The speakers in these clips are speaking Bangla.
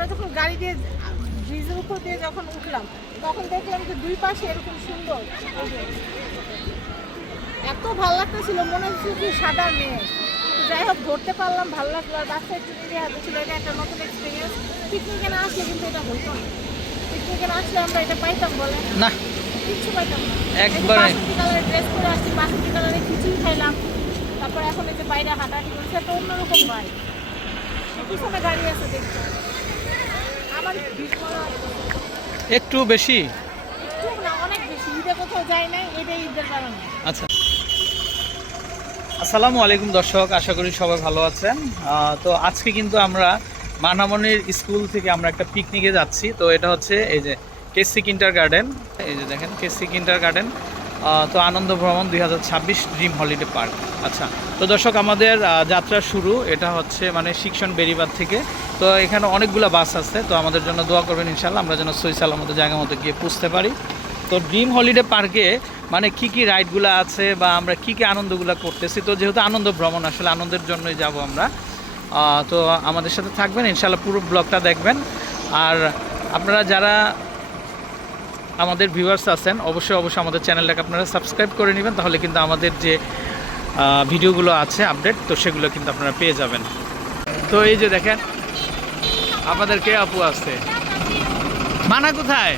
আমরা যখন গাড়ি দিয়ে ব্রিজের উপর দিয়ে যখন উঠলাম তখন দেখলাম যে দুই পাশে এরকম সুন্দর, এত ভালো লাগতেছিল, মনে হচ্ছিল কি সাদা মেয়ে। যাই হোক ঘুরতে পারলাম, ভালো লাগলো। আর বাচ্চা একটু নিজে হাতে ছিল, এটা একটা নতুন এক্সপিরিয়েন্স। পিকনিকে না আসলে কিন্তু এটা হতো না। পিকনিকে না আসলে আমরা এটা পাইতাম বলে না, কিচ্ছু পাইতাম না। একবারে বাসন্তী কালারের ড্রেস পরে আসছি, বাসন্তী কালারের খিচুড়ি খাইলাম, তারপর এখন এই যে বাইরে হাঁটাহাঁটি করছে, একটা অন্যরকম ভাই। পিছনে গাড়ি আছে দেখতে আমার ভীষণ একটু বেশি। একটু না, অনেক বেশি। ঈদে কোথাও যাই নাই, এটাই ঈদের কারণে। আচ্ছা, আসসালামু আলাইকুম দর্শক, আশা করি সবাই ভালো আছেন। তো আজকে কিন্তু আমরা মানামনির স্কুল থেকে আমরা একটা পিকনিকে যাচ্ছি। তো এটা হচ্ছে এই যে কেসি কিন্ডার গার্ডেন, এই যে দেখেন কেসি কিন্ডার গার্ডেন। তো আনন্দ ভ্রমণ 2026 ড্রিম হলিডে পার্ক। আচ্ছা, তো দর্শক আমাদের যাত্রা শুরু, এটা হচ্ছে মানে শিক্ষণ বেরিবাদ থেকে। তো এখানে অনেকগুলো বাস আছে, তো আমাদের জন্য দোয়া করবেন ইনশাল্লাহ, আমরা যেন সই সালামতো জায়গা মতো গিয়ে পৌঁছতে পারি। তো ড্রিম হলিডে পার্কে মানে কি কি রাইডগুলো আছে বা আমরা কি কি আনন্দগুলো করতেছি, তো যেহেতু আনন্দ ভ্রমণ, আসলে আনন্দের জন্যই যাব আমরা। তো আমাদের সাথে থাকবেন ইনশাল্লাহ, পুরো ব্লগটা দেখবেন। আর আপনারা যারা আমাদের ভিউয়ার্স আছেন অবশ্যই আমাদের চ্যানেলটাকে আপনারা সাবস্ক্রাইব করে নেবেন, তাহলে কিন্তু আমাদের যে ভিডিওগুলো আছে আপডেট, তো সেগুলো কিন্তু আপনারা পেয়ে যাবেন। তো এই যে দেখেন আমাদের কে আপু আছে, মানা কোথায়,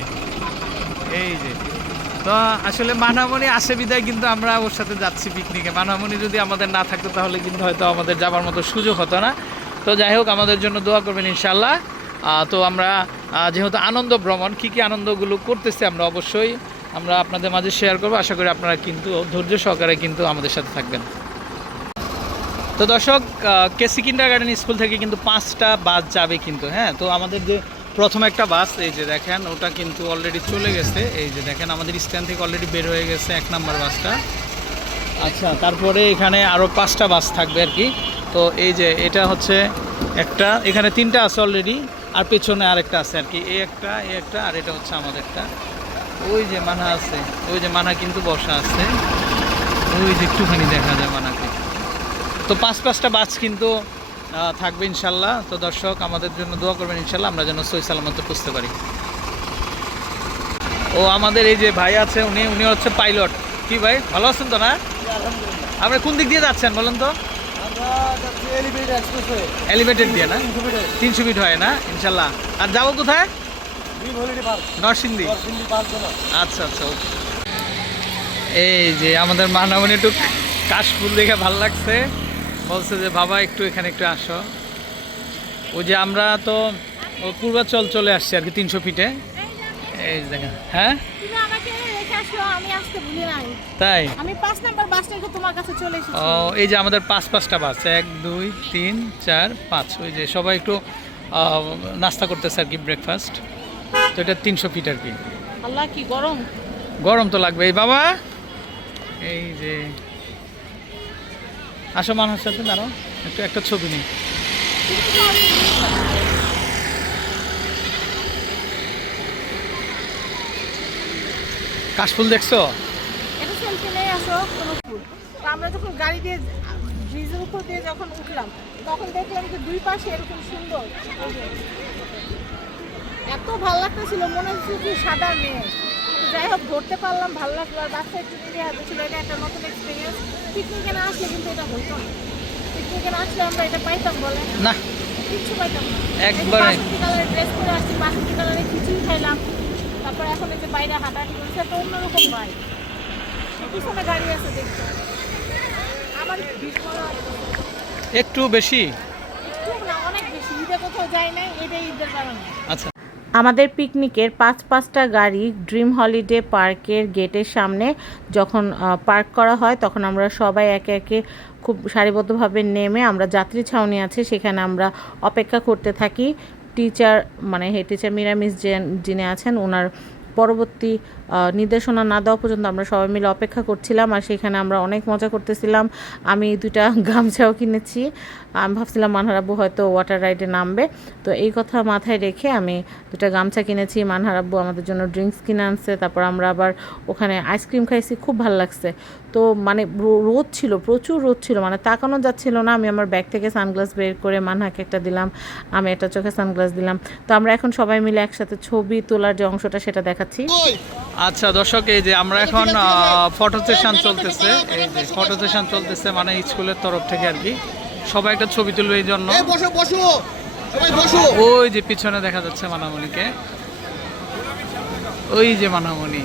এই যে। তো আসলে মানামনি আসে বিদায় কিন্তু আমরা ওর সাথে যাচ্ছি পিকনিকে। মানামনি যদি আমাদের না থাকতো তাহলে কিন্তু হয়তো আমাদের যাবার মতো সুযোগ হতো না। তো যাই হোক, আমাদের জন্য দোয়া করবেন ইনশাল্লাহ। তো আমরা যেহেতু আনন্দ ভ্রমণ, কী কী আনন্দগুলো করতেছি আমরা অবশ্যই আমরা আপনাদের মাঝে শেয়ার করবো। আশা করি আপনারা কিন্তু ধৈর্য সহকারে কিন্তু আমাদের সাথে থাকবেন। তো দর্শক, কেসি কিন্ডার গার্ডেন স্কুল থেকে কিন্তু 5টা বাস যাবে কিন্তু, হ্যাঁ। তো আমাদের যে প্রথম একটা বাস, এই যে দেখেন ওটা কিন্তু অলরেডি চলে গেছে। এই যে দেখেন আমাদের স্ট্যান্ড থেকে অলরেডি বের হয়ে গেছে 1 নাম্বার বাসটা। আচ্ছা, তারপরে এখানে আরও 5টা বাস থাকবে আর কি। তো এই যে এটা হচ্ছে একটা, এখানে 3টা আছে অলরেডি, আর পেছনে আরেকটা আছে আর কি। এই একটা আর এটা হচ্ছে আমাদেরটা। ওই যে মানা আছে, ওই যে মানা কিন্তু বসা আছে, ওই যে একটুখানি দেখা যায় মানাকে। তো 5টা বাস কিন্তু থাকবে ইনশাল্লাহ। তো দর্শক আমাদের জন্য দোয়া করবেন ইনশাল্লাহ, আমরা যেন সই সালামত পুষতে পারি। ও আমাদের এই যে ভাই আছে, উনি হচ্ছে পাইলট। কি ভাই, ভালো আছেন তো না? আপনি কোন দিক দিয়ে যাচ্ছেন বলেন তো? এলিভেটেড দিয়ে না? 300 ফিট হয় না ইনশাল্লাহ। আর যাবো কোথায়? নরসিংদী। আচ্ছা আচ্ছা, ওকে। এই যে আমাদের মানামনি একটু কাশফুল দেখে ভালো লাগছে, বলছে যে বাবা একটু এখানে একটু আসো। ওই যে আমরা তো পূর্বাচল চলে আসছি আর কি 300 ফিটে। এই দেখেন, হ্যাঁ তুমি আমাকে রেখে আসলো, আমি আসতে ভুলি নাই। তাই? আমি 5 নাম্বার বাসটাকে তোমার কাছে চলে এসেছি। ও, এই যে আমাদের 5টা বাস, 1 2 3 4 5। ওই যে সবাই একটু নাস্তা করতেছে আর কি, ব্রেকফাস্ট। তো এটা 300 ফিট আর কি। আল্লাহ কি গরম! গরম তো লাগবে। এই বাবা, এই যে আসো মানুষের সাথে দাঁড়াও, একটু একটা ছবি নিই। কাশফুল দেখছো? এটা সেলফি নেই, আসো কোনো ফুল। আমরা যখন গাড়ি দিয়ে ব্রিজের উপর দিয়ে যখন উঠলাম তখন দেখলাম যে দুই পাশে এরকম সুন্দর, এত ভালো লাগতেছিল, মনে হচ্ছিল কি সাদা মেয়ে। যাই হোক ঘুরতে পারলাম, ভালো লাগলো। আর বাচ্চা একটু নিজে হাতে ছিল, এটা একটা নতুন এক্সপিরিয়েন্স। পিকনিকে না আসলে কিন্তু এটা হতো না। পিকনিকে না আসলে আমরা এটা পাইতাম বলে না, কিচ্ছু পাইতাম না। একবারে। বাসন্তী কালারের ড্রেস পরে আসছি, বাসন্তী কালারের খিচুড়ি খাইলাম, তারপর এখন এই যে বাইরে হাঁটাহাঁটি করছে, একটা অন্যরকম ভাই। পিছনে গাড়ি আছে দেখতে আমার ভীষণ একটু বেশি। একটু না, অনেক বেশি। ঈদে কোথাও যাই নাই, এটাই ঈদের কারণে। আচ্ছা, আমাদের পিকনিকের 5টা গাড়ি ড্রিম হলিডে পার্কের গেটের সামনে যখন পার্ক করা হয়, তখন আমরা সবাই একে একে খুব সারিবদ্ধভাবে নেমে আমরা যাত্রী ছাউনি আছে সেখানে আমরা অপেক্ষা করতে থাকি। টিচার মানে হেড টিচার মিরামিস যিনি আছেন, ওনার পরবর্তী নির্দেশনা না দেওয়া পর্যন্ত আমরা সবাই মিলে অপেক্ষা করছিলাম, আর সেখানে আমরা অনেক মজা করতেছিলাম। আমি 2টা গামছাও কিনেছি। আমি ভাবছিলাম মানহার আব্বু হয়তো ওয়াটার রাইডে নামবে, তো এই কথা মাথায় রেখে আমি 2টা গামছা কিনেছি। মানহার আব্বু আমাদের জন্য ড্রিঙ্কস কিনে আনছে, তারপর আমরা আবার ওখানে আইসক্রিম খাইছি, খুব ভালো লাগছে। তো মানে রোদ ছিল, প্রচুর রোদ ছিল, মানে তাকানো যাচ্ছিল না। আমি আমার ব্যাগ থেকে সানগ্লাস বের করে মানহাকে একটা দিলাম, আমি একটা চোখে সানগ্লাস দিলাম। তো আমরা এখন সবাই মিলে একসাথে ছবি তোলার যে অংশটা সেটা দেখাচ্ছি। আচ্ছা দর্শক, এই যে আমরা এখন ফটো সেশন চলতেছে, এই যে ফটো সেশন চলতেছে মানে স্কুলের তরফ থেকে আর কি, সবাই একটা ছবি তুলবে এই জন্য। ওই যে পিছনে দেখা যাচ্ছে মানামণিকে, ওই যে মানামণি,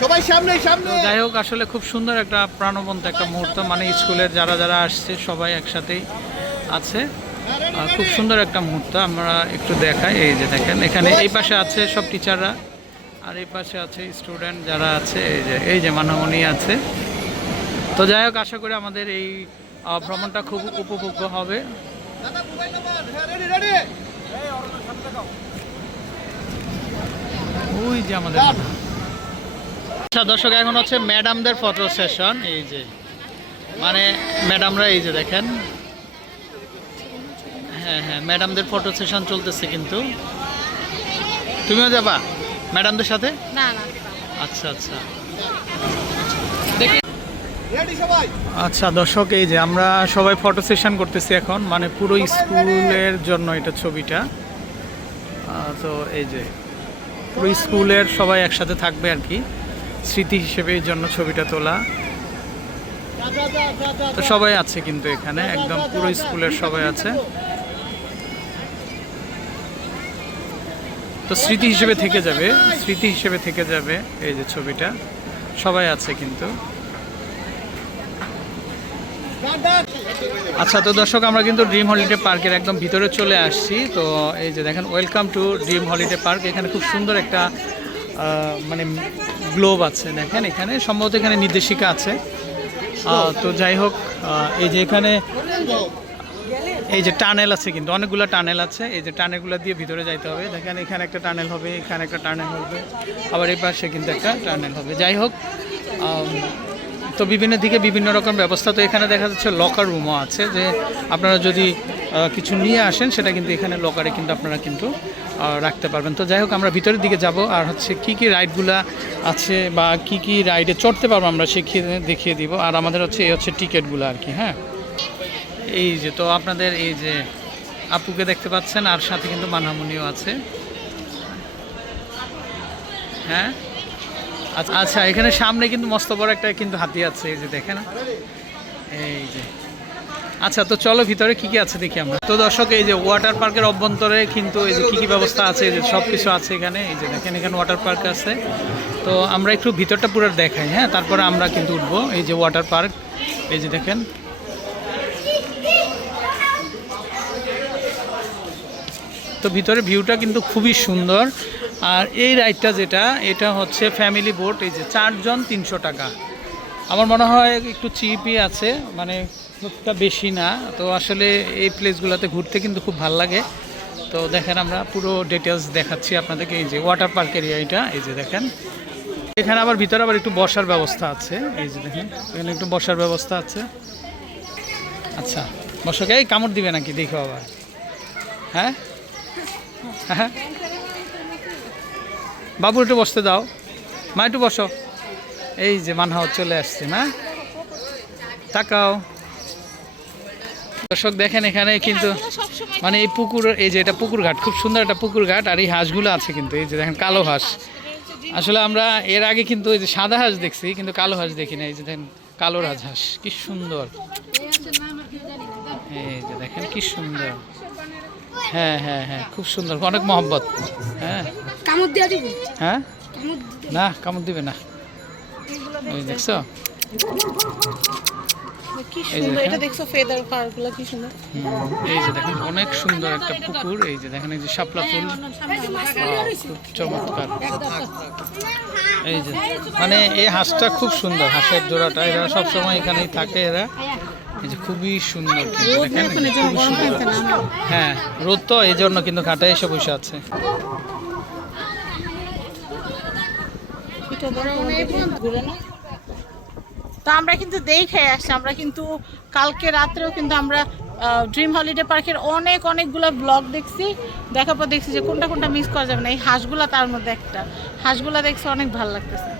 সবাই সামনে সামনে। যাই হোক, আসলে খুব সুন্দর একটা প্রাণবন্ত একটা মুহূর্ত, মানে স্কুলের যারা যারা আসছে সবাই একসাথেই আছে, খুব সুন্দর একটা মুহূর্ত। আমরা একটু দেখাই, এই যে দেখেন এখানে এই পাশে আছে সব টিচাররা, আর এই পাশে আছে স্টুডেন্ট যারা আছে, এই যে মানামণি আছে। তো যাই হোক, আশা করি আমাদের এই ভ্রমণটা খুব উপভোগ্য হবে। ওই যে আমাদের আচ্ছা দর্শক, এখন হচ্ছে ম্যাডামদের ফটো সেশন। এই যে মানে ম্যাডামরা এই যে দেখেন, হ্যাঁ হ্যাঁ, ম্যাডামদের ফটো সেশন চলতেছে। কিন্তু তুমিও যাবা ম্যাডামদের সাথে? না না। আচ্ছা আচ্ছা রেডি সবাই? আচ্ছা দর্শক, এই যে আমরা সবাই ফটো সেশন করতেছি এখন, মানে পুরো স্কুলের জন্য এটা ছবিটা। তো এই যে পুরো স্কুলের সবাই একসাথে থাকবে আর কি, স্মৃতি হিসেবে এই জন্য ছবিটা তোলা। তো সবাই আছে কিন্তু এখানে, একদম পুরো স্কুলের সবাই আছে, তো স্মৃতি হিসেবে থেকে যাবে, স্মৃতি হিসেবে থেকে যাবে এই যে ছবিটা, সবাই আছে কিন্তু। আচ্ছা তো দর্শক, আমরা কিন্তু ড্রিম হলিডে পার্কের একদম ভিতরে চলে আসছি। তো এই যে দেখেন, welcome to dream holiday park. এখানে খুব সুন্দর একটা মানে গ্লোব আছে, দেখেন এখানে সম্ভবত এখানে নির্দেশিকা আছে। তো যাই হোক, এই যে এখানে এই যে টানেল আছে, কিন্তু অনেকগুলো টানেল আছে, এই যে টানেলগুলো দিয়ে ভিতরে যাইতে হবে। দেখেন এখানে একটা টানেল হবে, এখানে একটা টানেল হবে, আবার এই পাশে কিন্তু একটা টানেল হবে। যাই হোক, তো বিভিন্ন দিকে বিভিন্ন রকম ব্যবস্থা। তো এখানে দেখা যাচ্ছে লকার রুমও আছে, যে আপনারা যদি কিছু নিয়ে আসেন সেটা কিন্তু এখানে লকারে কিন্তু আপনারা কিন্তু রাখতে পারবেন। তো যাই হোক, আমরা ভিতরের দিকে যাব, আর হচ্ছে কি কি রাইডগুলো আছে বা কি কি রাইডে চড়তে পারবো আমরা দেখিয়ে দিব। আর আমাদের হচ্ছে এই হচ্ছে টিকিটগুলো আর কি। হ্যাঁ, এই যে তো আপনাদের এই যে আপুকে দেখতে পাচ্ছেন, আর সাথে কিন্তু মানহামণিও আছে। হ্যাঁ আচ্ছা, এখানে সামনে কিন্তু মস্ত বড় একটা কিন্তু হাতি আছে, এই যে দেখেন, এই যে। আচ্ছা, তো চলো ভিতরে কি কি আছে দেখি আমরা। তো দর্শক, এই যে ওয়াটার পার্কের অভ্যন্তরে কিন্তু এই যে কি কি ব্যবস্থা আছে, এই যে সব কিছু আছে এখানে। এই যে দেখেন, এখানে ওয়াটার পার্ক আছে। তো আমরা একটু ভিতরটা পুরো দেখাই, হ্যাঁ, তারপরে আমরা কিন্তু উঠবো। এই যে ওয়াটার পার্ক, এই যে দেখেন, তো ভিতরে ভিউটা কিন্তু খুবই সুন্দর। আর এই রাইডটা যেটা, এটা হচ্ছে ফ্যামিলি বোট। এই যে 4 জন 300 টাকা। আমার মনে হয় একটু চিপই আছে, মানে খুবটা বেশি না। তো আসলে এই প্লেসগুলোতে ঘুরতে কিন্তু খুব ভালো লাগে। তো দেখেন, আমরা পুরো ডিটেলস দেখাচ্ছি আপনাদেরকে। এই যে ওয়াটার পার্ক এরিয়া এটা, এই যে দেখেন এখানে আবার ভিতরে আবার একটু বসার ব্যবস্থা আছে। এই যে দেখেন, এখানে একটু বসার ব্যবস্থা আছে। আচ্ছা, বসকে এই কামড় দিবে নাকি দেখো আবার? হ্যাঁ হ্যাঁ, বাবু একটু বসতে দাও, মা একটু বসো। এই যে মানহাও চলে আসছে না, তাকাও। দর্শক দেখেন, এখানে কিন্তু মানে এই পুকুর, এই যে এটা পুকুর ঘাট, খুব সুন্দর একটা পুকুর ঘাট। আর এই হাঁসগুলো আছে কিন্তু, এই যে দেখেন কালো হাঁস। আসলে আমরা এর আগে কিন্তু এই যে সাদা হাঁস দেখছি, কিন্তু কালো হাঁস দেখি না। এই যে দেখেন কালো রাজহাঁস, কি সুন্দর। এই যে দেখেন কি সুন্দর। হ্যাঁ হ্যাঁ হ্যাঁ, খুব সুন্দর, অনেক মহব্বত। হ্যাঁ, কামড় দিয়ে দিবি? হ্যাঁ, না কামড় দিবে না। ওই দেখছো, কি সুন্দর এটা দেখছো, ফেদার পারগুলো কি সুন্দর। এই যে দেখেন অনেক সুন্দর একটা পুকুর। এই যে দেখেন, এই যে শাপলা ফুল, খুব চমৎকার। এই যে মানে এই হাঁসটা খুব সুন্দর, হাঁসের জোড়াটা, এরা সবসময় এখানেই থাকে এরা। এই যে খুবই সুন্দর, দেখেন খুবই সুন্দর। হ্যাঁ, রোদ তো এই জন্য কিন্তু ঘাটে এসে বসে আছে। এটা ঘুরে না। তো আমরা কিন্তু দেখে আসছি, আমরা কিন্তু কালকে রাত্রেও কিন্তু আমরা ড্রিম হলিডে পার্কের অনেকগুলো ব্লগ দেখছি, দেখার পর দেখছি যে কোনটা কোনটা মিস করা যাবে না। এই হাঁসগুলা তার মধ্যে একটা, হাঁসগুলা দেখছি অনেক ভালো লাগতেছে।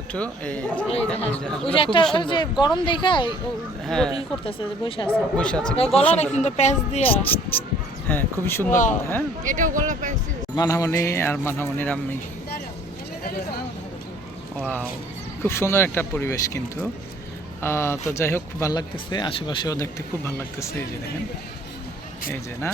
একটু এই এই যে হাঁস, হাঁসগুলো ওই যে খুবই একটা ওই সুন্দর। যে গরম দেখা হ্যাঁ। ই করতেছে, বসে আছে, বসে আছে, খুব গলাটা সুন্দর। কিন্তু প্যাচ দিয়া। হ্যাঁ, খুবই সুন্দর Wow. কিন্তু, হ্যাঁ। এটাও গলা পাইছি। মানহামনি আর মানহামনির আম্মি। ওয়াও, খুব সুন্দর একটা পরিবেশ কিন্তু। তো যাই হোক, খুব ভালো লাগতেছে, আশেপাশেও দেখতে খুব ভালো লাগতেছে। এই যে দেখেন, এই যে না